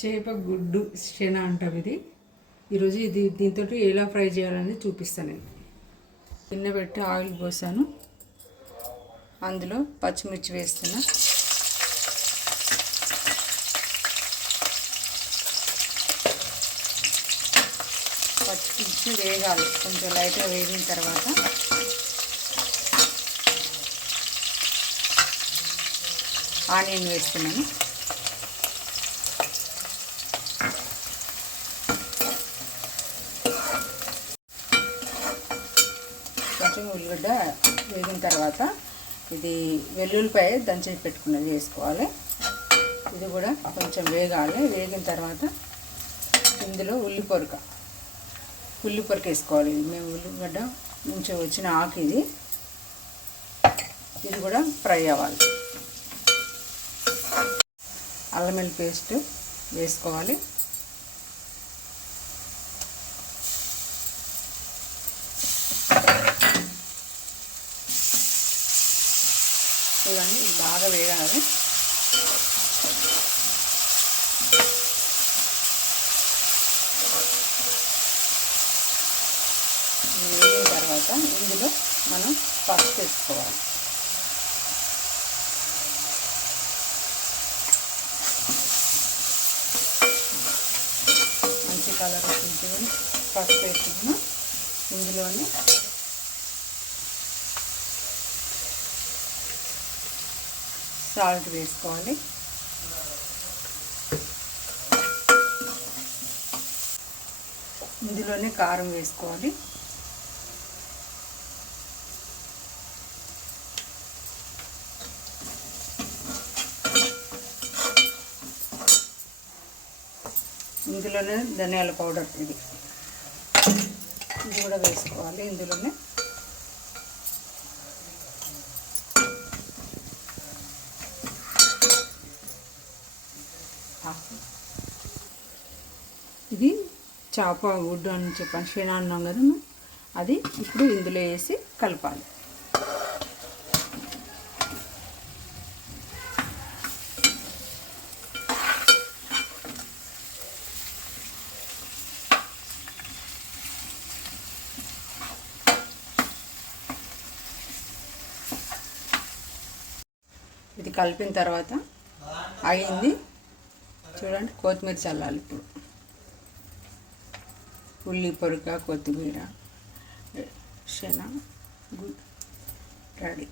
చేప గుడ్డు శన అంటాం ఇది. ఈరోజు ఇది దీంతో ఎలా ఫ్రై చేయాలని చూపిస్తాను నేను. గిన్నె పెట్టి ఆయిల్ పోసాను. అందులో పచ్చిమిర్చి వేస్తున్నా. పచ్చిమిర్చి వేగాలి. కొంచెం లైట్గా వేగిన తర్వాత ఆనియన్ వేస్తున్నాను. కొంచెం ఉల్లిగడ్డ వేగిన తర్వాత ఇది వెల్లుల్లిపాయ దంచి పెట్టుకున్నది వేసుకోవాలి. ఇది కూడా కొంచెం వేగాలి. వేగిన తర్వాత ఇందులో ఉల్లి పొరక ఉల్లి పొరక వేసుకోవాలి. ఇది మేము ఉల్లిగడ్డ నుంచి వచ్చిన ఆకు ఇది. ఇది కూడా ఫ్రై అవ్వాలి. అల్లం వెల్లి పేస్ట్ వేసుకోవాలి చూడండి ఇది బాగా వేగాలి వేగిన తర్వాత ఇందులో మనం పసుపు వేసుకోవాలి. మంచి కలర్ వచ్చింది పసుపు వేసుకున్నాం. ఇందులోనే సాల్ట్ వేసుకోవాలి ఇందులోనే కారం వేసుకోవాలి ఇందులోనే ధనియాల పౌడర్ ఇది. ఇది కూడా వేసుకోవాలి ఇందులోనే. ఇది చేప గుడ్డు అని చెప్పాను శన అన్నాం కదా అది ఇప్పుడు ఇందులో వేసి కలపాలి. ఇది కలిపిన తర్వాత అయింది చూడండి కొత్తిమీర చల్లాలి ఇప్పుడు. ఉల్లి పొరక కొత్తిమీర శన గుడ్ రెడీ.